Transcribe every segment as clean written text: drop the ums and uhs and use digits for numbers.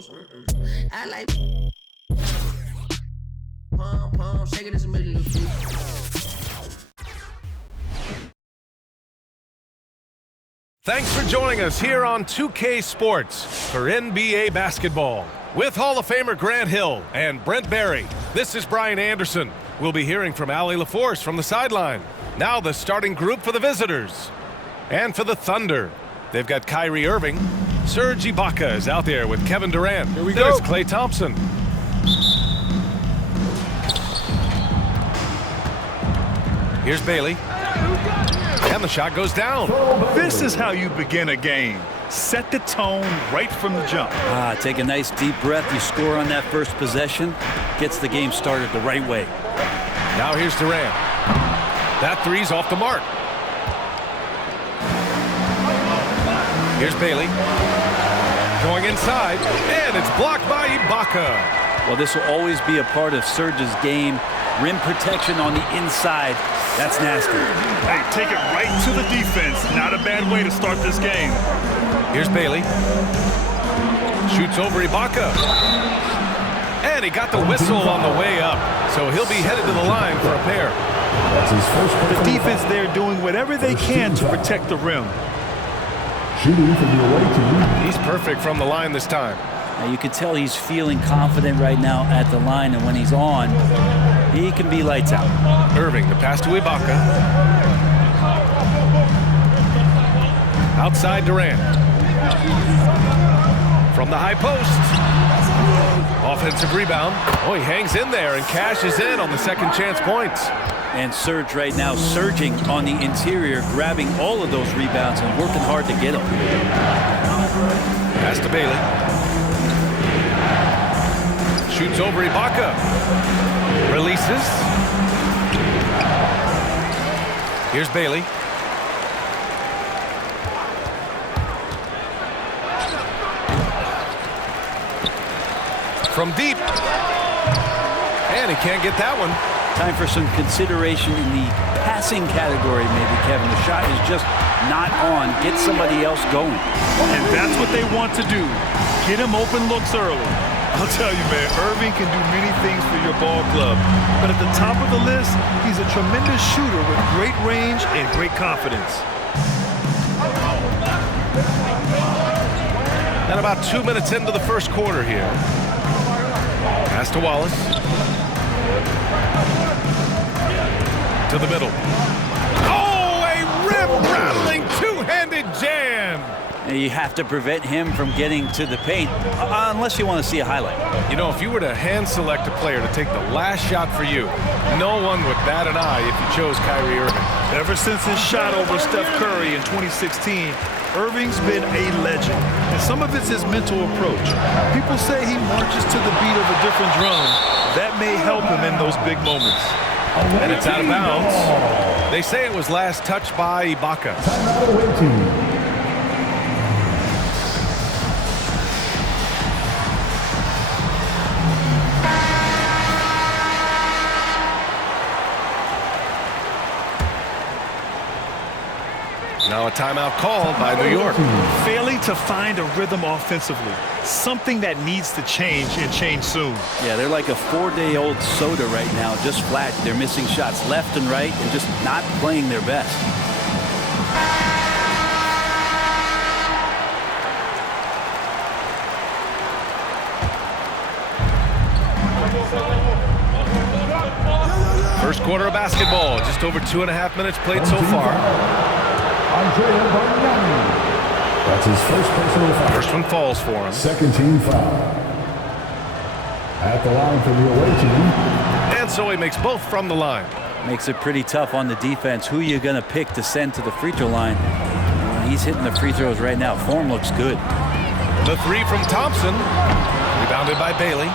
close. I like pom, shake it as a middle. Thanks for joining us here on 2K Sports for NBA basketball. With Hall of Famer Grant Hill and Brent Barry, this is Brian Anderson. We'll be hearing from Allie LaForce from the sideline. Now the starting group for the visitors. And for the Thunder, they've got Kyrie Irving. Serge Ibaka is out there with Kevin Durant. Here we There's go. Klay Thompson. Here's Bailey. And the shot goes down. This is how you begin a game. Set the tone right from the jump. Take a nice deep breath. You score on that first possession. Gets the game started the right way. Now here's Durant. That three's off the mark. Here's Bailey. Going inside, and it's blocked by Ibaka. Well, this will always be a part of Serge's game. Rim protection on the inside. That's nasty. Hey, take it right to the defense. Not a bad way to start this game. Here's Bailey. Shoots over Ibaka. And he got the whistle on the way up. So he'll be headed to the line for a pair. That's his first. The defense there doing whatever they can to protect the rim. Shooting for the away team. He's perfect from the line this time. Now you can tell he's feeling confident right now at the line, and when he's on, he can be lights out. Irving, the pass to Ibaka. Outside Durant. From the high post. Offensive rebound. Oh, he hangs in there and cashes in on the second chance points. And Serge right now surging on the interior, grabbing all of those rebounds and working hard to get them. Pass to Bailey. Shoots over Ibaka. Releases. Here's Bailey. From deep. And he can't get that one. Time for some consideration in the passing category, maybe, Kevin. The shot is just not on. Get somebody else going. And that's what they want to do. Get him open looks early. I'll tell you, man, Irving can do many things for your ball club. But at the top of the list, he's a tremendous shooter with great range and great confidence. And about 2 minutes into the first quarter here. Pass to Wallace. To the middle. Oh, a rim-rattling two-handed jam. You have to prevent him from getting to the paint, unless you want to see a highlight. You know, if you were to hand-select a player to take the last shot for you, no one would bat an eye if you chose Kyrie Irving. Ever since his shot over Steph Curry in 2016, Irving's been a legend. And some of it's his mental approach. People say he marches to the beat of a different drum. That may help him in those big moments. And it's out of bounds. They say it was last touched by Ibaka. Timeout away team. Now a timeout called by New York. Failing to find a rhythm offensively. Something that needs to change and change soon. Yeah, they're like a 4-day-old soda right now, just flat. They're missing shots left and right and just not playing their best. First quarter of basketball, just over 2.5 minutes played so far. That's his first personal foul. First one falls for him. Second team foul. At the line for the away team. And so he makes both from the line. Makes it pretty tough on the defense. Who are you going to pick to send to the free throw line? He's hitting the free throws right now. Form looks good. The three from Thompson. Rebounded by Bailey.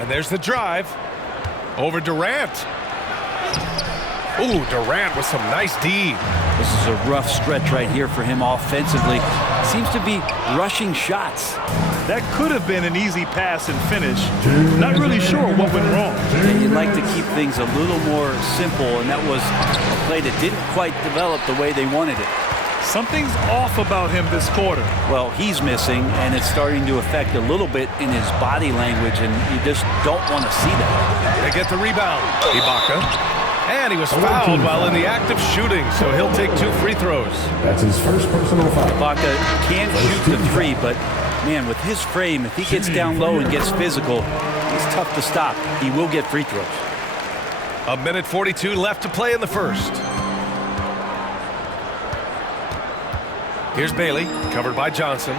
And there's the drive. Over Durant. Ooh, Durant with some nice D. This is a rough stretch right here for him offensively. Seems to be rushing shots. That could have been an easy pass and finish. Not really sure what went wrong. Yeah, you'd like to keep things a little more simple, and that was a play that didn't quite develop the way they wanted it. Something's off about him this quarter. Well, he's missing, and it's starting to affect a little bit in his body language, and you just don't want to see that. They get the rebound. Ibaka. And he was fouled while in the act of shooting, so he'll take 2 free throws. That's his first personal foul. Ibaka can shoot the 3, but man, with his frame, if he gets down low and gets physical, he's tough to stop. He will get free throws. 1:42 left to play in the first. Here's Bailey, covered by Johnson.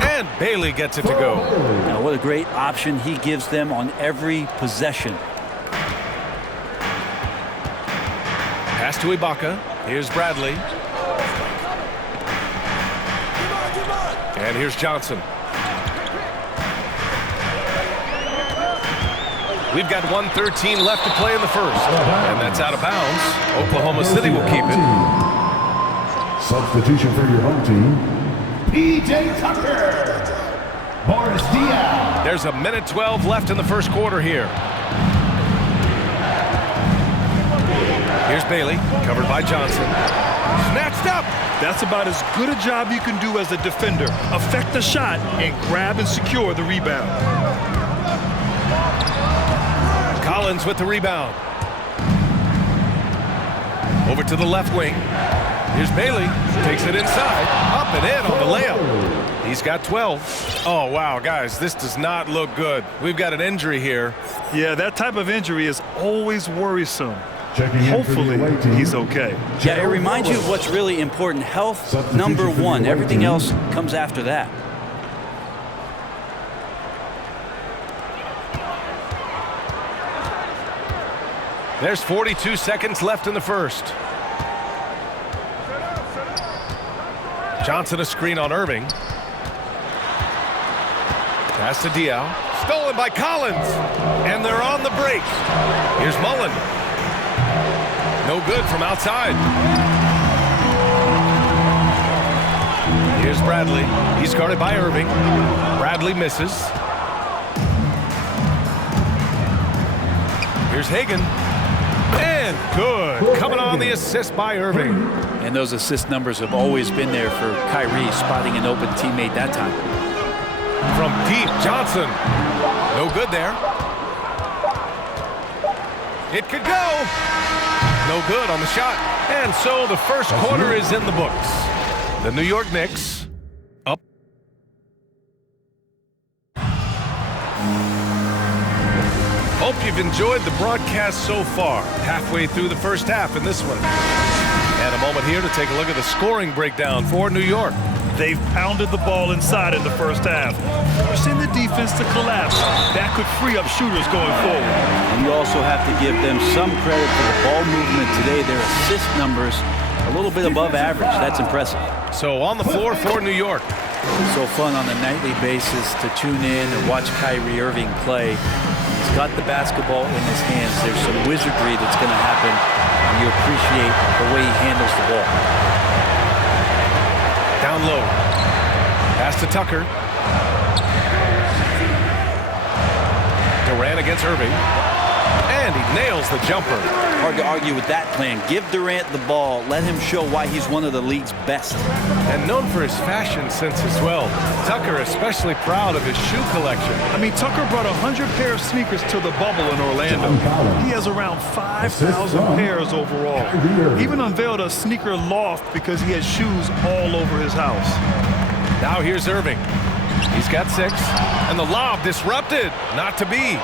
And Bailey gets it to go. Now, what a great option he gives them on every possession. Pass to Ibaka. Here's Bradley. And here's Johnson. We've got 1:13 left to play in the first. And that's out of bounds. Oklahoma City will keep it. Substitution for your home team, P.J. Tucker. Boris Diaw. There's 1:12 left in the first quarter here. Here's Bailey, covered by Johnson. Snatched up. That's about as good a job you can do as a defender. Affect the shot and grab and secure the rebound. Collins with the rebound. Over to the left wing. Here's Bailey. Takes it inside. Up and in on the layup. He's got 12. Oh, wow, guys, this does not look good. We've got an injury here. Yeah, that type of injury is always worrisome. Hopefully, he's okay. Yeah, it reminds you of what's really important. Health, number one. Everything else comes after that. There's 42 seconds left in the first. Johnson a screen on Irving. Pass to Diaw. Stolen by Collins. And they're on the break. Here's Mullen. No good from outside. Here's Bradley. He's guarded by Irving. Bradley misses. Here's Hagan. And good. Coming on the assist by Irving. And those assist numbers have always been there for Kyrie, spotting an open teammate that time. From deep, Johnson. No good there. It could go. No good on the shot. And so the first quarter is in the books. The New York Knicks up. Hope you've enjoyed the broadcast so far. Halfway through the first half in this one. And a moment here to take a look at the scoring breakdown for New York. They've pounded the ball inside in the first half, forcing the defense to collapse. That could free up shooters going forward. And you also have to give them some credit for the ball movement today. Their assist numbers a little bit above average. That's impressive. So on the floor for New York. So fun on a nightly basis to tune in and watch Kyrie Irving play. He's got the basketball in his hands. There's some wizardry that's going to happen, and you appreciate the way he handles the ball. Down low. Pass to Tucker. Durant against Irving. And he nails the jumper. Hard to argue with that plan. Give Durant the ball. Let him show why he's one of the league's best. And known for his fashion sense as well. Tucker especially proud of his shoe collection. I mean, Tucker brought 100 pair of sneakers to the bubble in Orlando. He has around 5,000 pairs overall. He even unveiled a sneaker loft because he has shoes all over his house. Now here's Irving. He's got 6. And the lob disrupted. Not to be.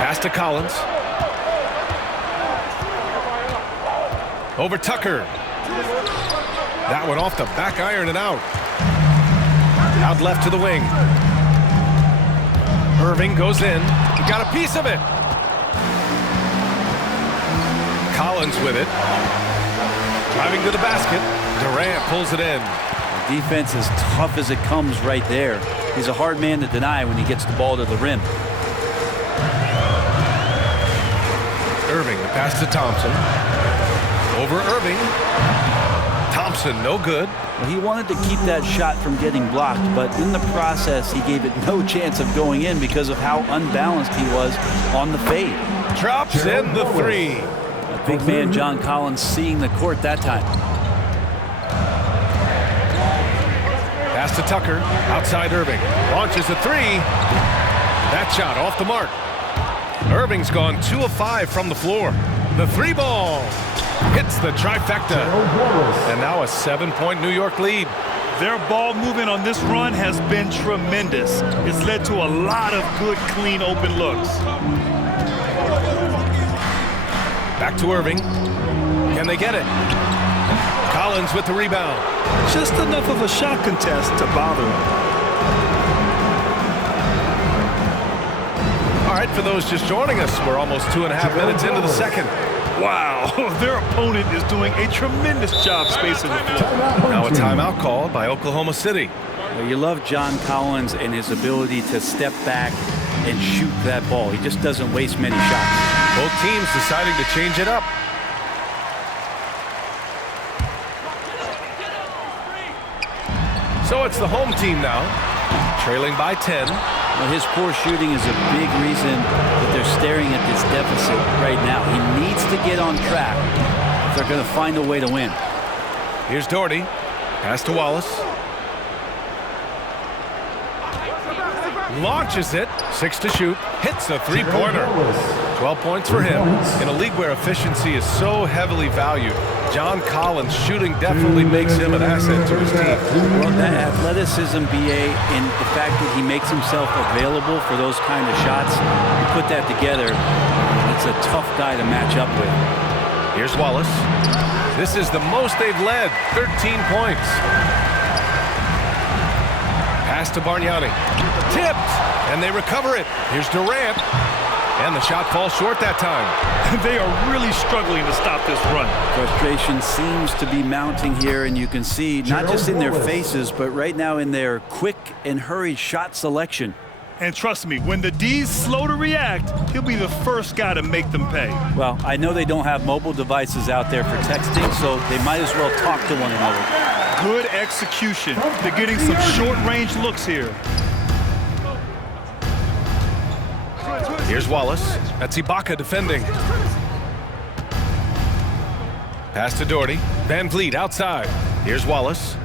Pass to Collins. Over Tucker. That one off the back iron and out. Out left to the wing. Irving goes in. He got a piece of it. Collins with it. Driving to the basket. Durant pulls it in. The defense is tough as it comes right there. He's a hard man to deny when he gets the ball to the rim. Irving, the pass to Thompson. Over Irving. Thompson, no good. Well, he wanted to keep that shot from getting blocked, but in the process, he gave it no chance of going in because of how unbalanced he was on the fade. Drops in the 3. big man John Collins seeing the court that time. Pass to Tucker, outside Irving. Launches a three. That shot off the mark. Irving's gone 2 of 5 from the floor. The three ball hits the trifecta. And now a 7-point New York lead. Their ball movement on this run has been tremendous. It's led to a lot of good, clean, open looks. Back to Irving. Can they get it? Collins with the rebound. Just enough of a shot contest to bother him. All right, for those just joining us, we're almost 2.5 minutes into the second. Wow, their opponent is doing a tremendous job spacing the floor. Now a timeout called by Oklahoma City. Well, you love John Collins and his ability to step back and shoot that ball. He just doesn't waste many shots. Both teams deciding to change it up. So it's the home team now, trailing by 10. Well, his poor shooting is a big reason that they're staring at this deficit right now. He needs to get on track if they're going to find a way to win. Here's Doherty. Pass to Wallace. Launches it. 6 to shoot. Hits the three-pointer. 12 points for him. In a league where efficiency is so heavily valued, John Collins' shooting definitely makes him an asset to his team. Well, that athleticism, BA, and the fact that he makes himself available for those kind of shots, you put that together, it's a tough guy to match up with. Here's Wallace. This is the most they've led, 13 points. Pass to Bargnani. Tipped, and they recover it. Here's Durant. And the shot falls short that time. They are really struggling to stop this run. Frustration seems to be mounting here, and you can see not just in their faces, but right now in their quick and hurried shot selection. And trust me, when the D's slow to react, he'll be the first guy to make them pay. Well, I know they don't have mobile devices out there for texting, so they might as well talk to one another. Good execution. They're getting some short-range looks here. Here's Wallace. That's Ibaka defending. Pass to Doherty. Van Vliet outside. Here's Wallace.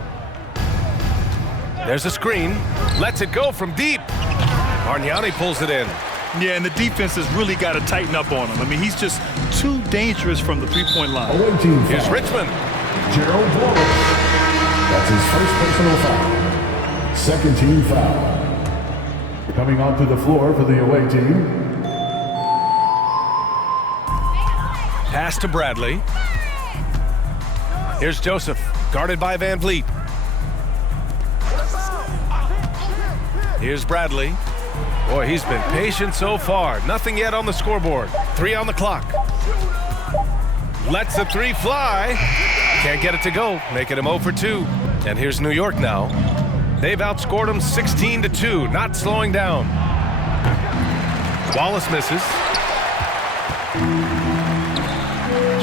There's a screen. Lets it go from deep. Bargnani pulls it in. Yeah, and the defense has really got to tighten up on him. I mean, he's just too dangerous from the three-point line. Here's Richmond. Gerald Wallace. That's his first personal foul. Second team foul. Coming onto the floor for the away team. Pass to Bradley. Here's Joseph, guarded by Van Vliet. Here's Bradley. Boy, he's been patient so far. Nothing yet on the scoreboard. 3 on the clock. Lets the three fly. Can't get it to go, making him 0 for 2. And here's New York now. They've outscored them 16-2, not slowing down. Wallace misses.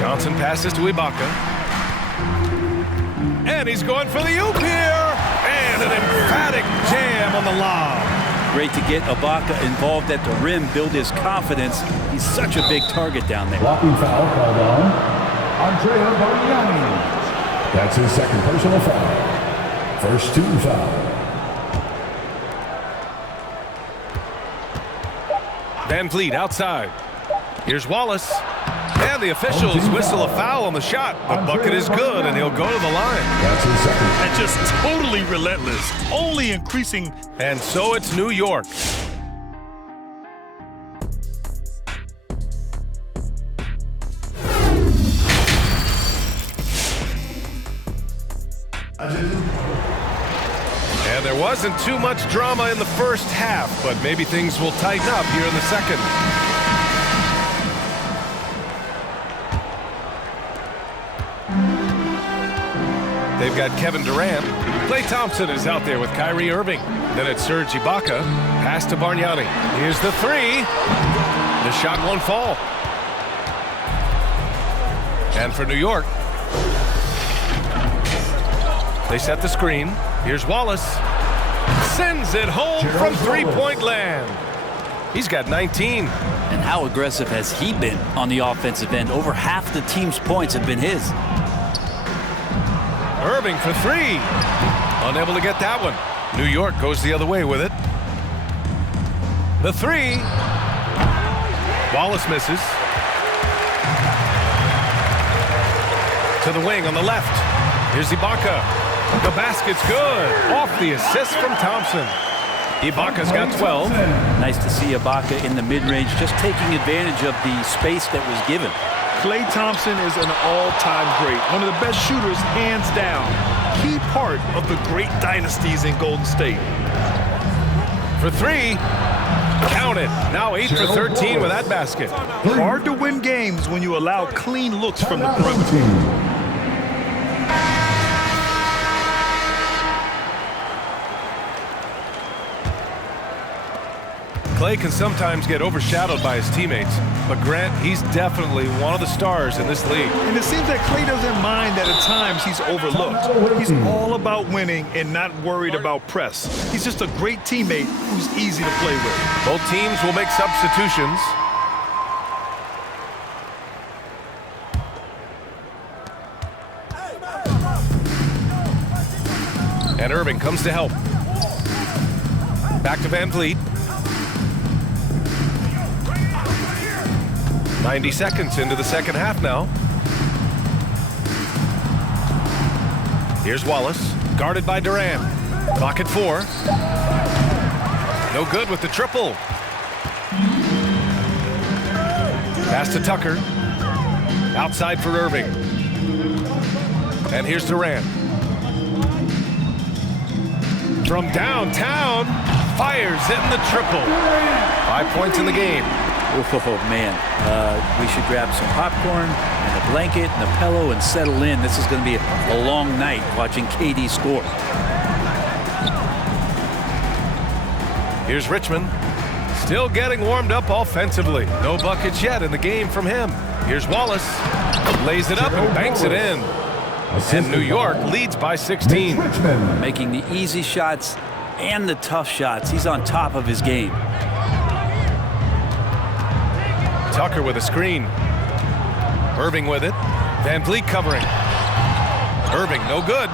Johnson passes to Ibaka. And he's going for the oop here. And an emphatic jam on the lob. Great to get Ibaka involved at the rim, build his confidence. He's such a big target down there. Blocking foul called on Andrea Bargnani. That's his second personal foul. First 2 foul. Van Vliet outside. Here's Wallace. And the officials whistle a foul on the shot. The bucket is good, and he'll go to the line. That's his second. And just totally relentless, only increasing. And so it's New York. And there wasn't too much drama in the first half, but maybe things will tighten up here in the second. They've got Kevin Durant. Klay Thompson is out there with Kyrie Irving. Then it's Serge Ibaka. Pass to Bargnani. Here's the three. The shot won't fall. And for New York, they set the screen. Here's Wallace. Sends it home from three-point land. He's got 19. And how aggressive has he been on the offensive end? Over half the team's points have been his. Irving for three. Unable to get that one. New York goes the other way with it. The three. Wallace misses. To the wing on the left. Here's Ibaka. The basket's good. Off the assist from Thompson. Ibaka's got 12. Nice to see Ibaka in the mid-range, just taking advantage of the space that was given. Klay Thompson is an all-time great. One of the best shooters, hands down. Key part of the great dynasties in Golden State. For three. Count it. Now 8 for 13 with that basket. Hard to win games when you allow clean looks from the perimeter. Klay can sometimes get overshadowed by his teammates, but Grant, he's definitely one of the stars in this league. And it seems that Klay doesn't mind that at times he's overlooked. He's all about winning and not worried about press. He's just a great teammate who's easy to play with. Both teams will make substitutions. And Irving comes to help. Back to Van Vliet. 90 seconds into the second half now. Here's Wallace, guarded by Durant. Clock at 4. No good with the triple. Pass to Tucker. Outside for Irving. And here's Durant. From downtown, fires in the triple. 5 points in the game. Oh, man. We should grab some popcorn and a blanket and a pillow and settle in. This is going to be a long night watching KD score. Here's Richmond. Still getting warmed up offensively. No buckets yet in the game from him. Here's Wallace. Lays it up and banks it in. And New York leads by 16. Making the easy shots and the tough shots. He's on top of his game. Tucker with a screen. Irving with it. Van Vliet covering. Irving, no good.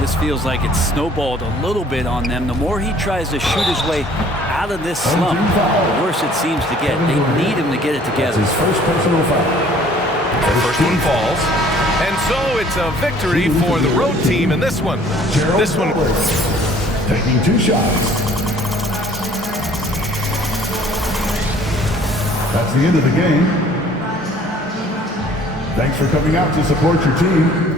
This feels like it's snowballed a little bit on them. The more he tries to shoot his way out of this slump, the worse it seems to get. They need him to get it together. His first personal foul. First one falls. And so it's a victory for the road team in this one. This one taking 2 shots. That's the end of the game. Thanks for coming out to support your team.